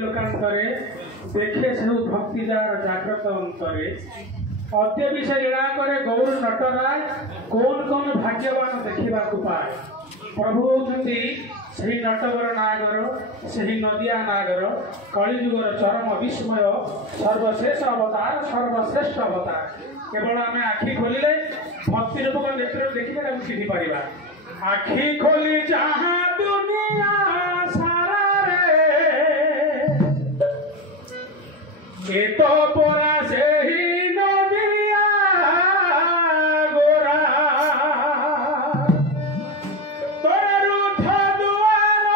लोकांतरे देखे से भक्ति जार जागृत अंतरे अद्य भी से लीला करे गौर नटराज कौन कौन भाग्यवान देखा पाए प्रभु होती से नटवर नागर से नदिया नागर कलिजुगर चरम विस्मय सर्वशेष अवतार सर्वश्रेष्ठ अवतार केवल आम आखि खोलिले भक्ति रूपक नेत्र देखिए चिन्ह पारा आखि खोली जहाँ दुनिया सारा रे तो पोरा से ही नदिया गोरा तोरा रूठ दुआर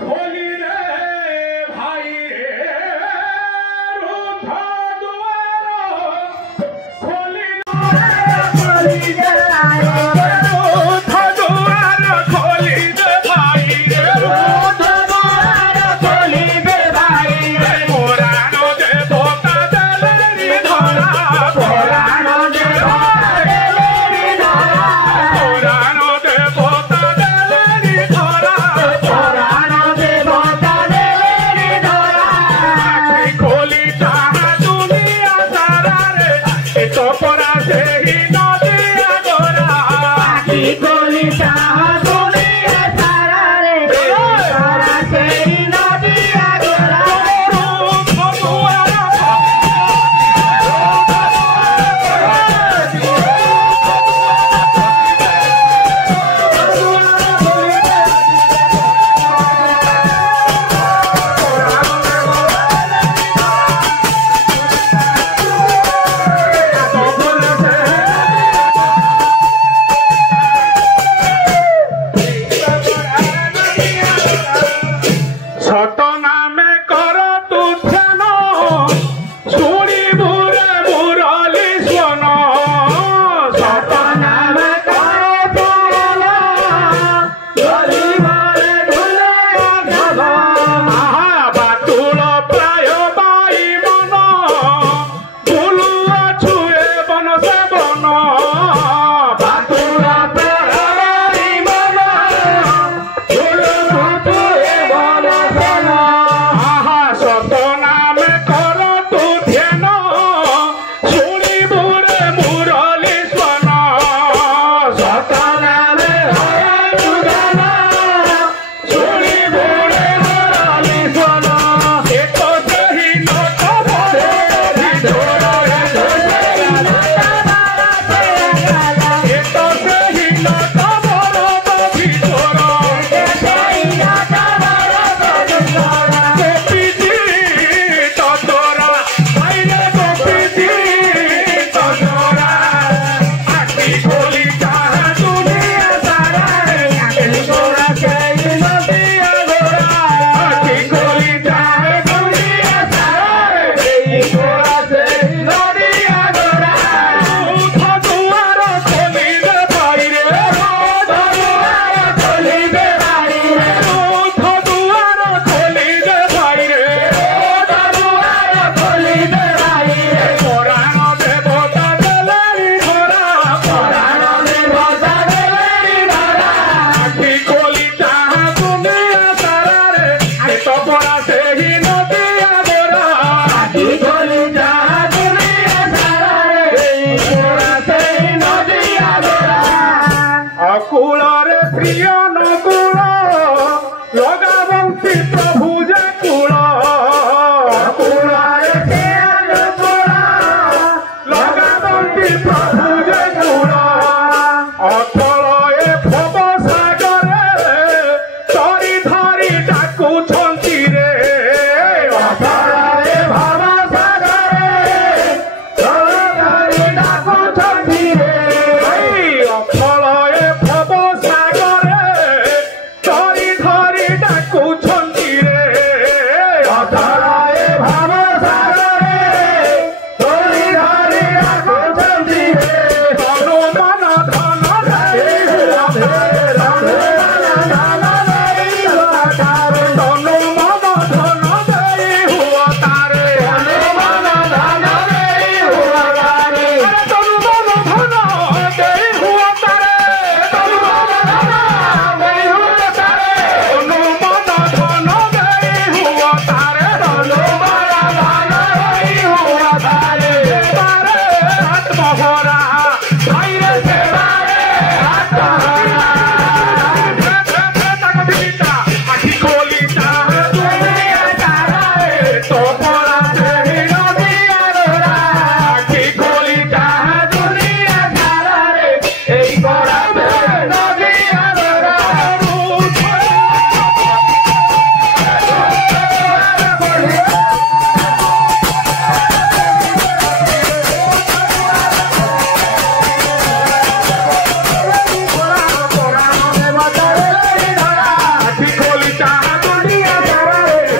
खोली रे भाई रूठ दुआर खोली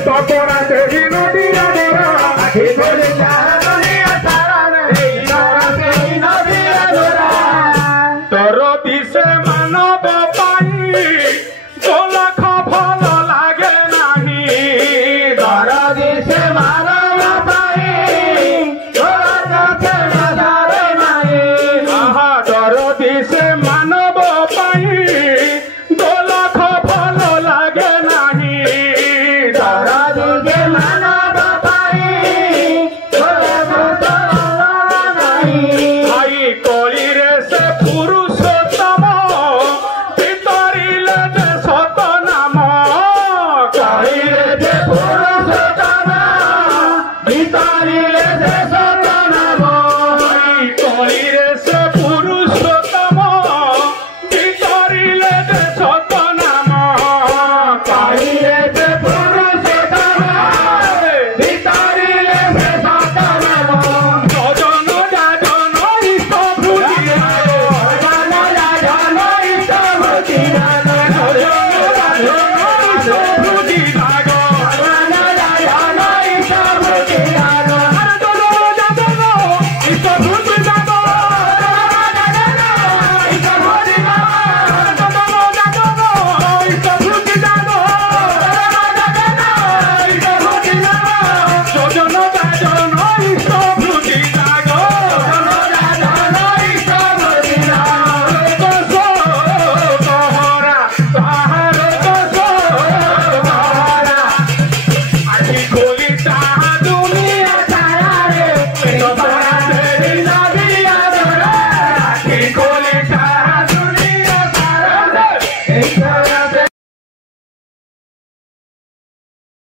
ତପରା ସେହି ନଦୀ ଆଦରା ଆଖି ଖୋଲି ଚାହା ଦୁନିଆ ସାରାରେ ଏହି ଧରା ସେହି ନଦୀ ଆଦରା ତୋର ଦିଶେ ମାନବ ପାଇଁ ଗୋଲଖ ଭଲ ଲାଗେ ନାହିଁ ତୋର ଦିଶେ ମାନବ ପାଇଁ ଗୋଲଖ ଛେଡ଼ାରେ ନାହିଁ ଆହା ତୋର ଦିଶେ ମାନବ ପାଇଁ ଗୋଲଖ ଭଲ ଲାଗେ ନାହିଁ ତୋର ଦିଶେ ମାନବ ପାଇଁ ଗୋଲଖ ଭଲ ନାହିଁ ଭାଇ କଳିରେ ସେ ପୁରୁଷୋତ୍ତମ ଭିତରିଲେ ଯେ ସତ ନାମ କଳିରେ ଯେ ପୁରୁଷୋତ୍ତମ ଭିତରିଲେ ଯେ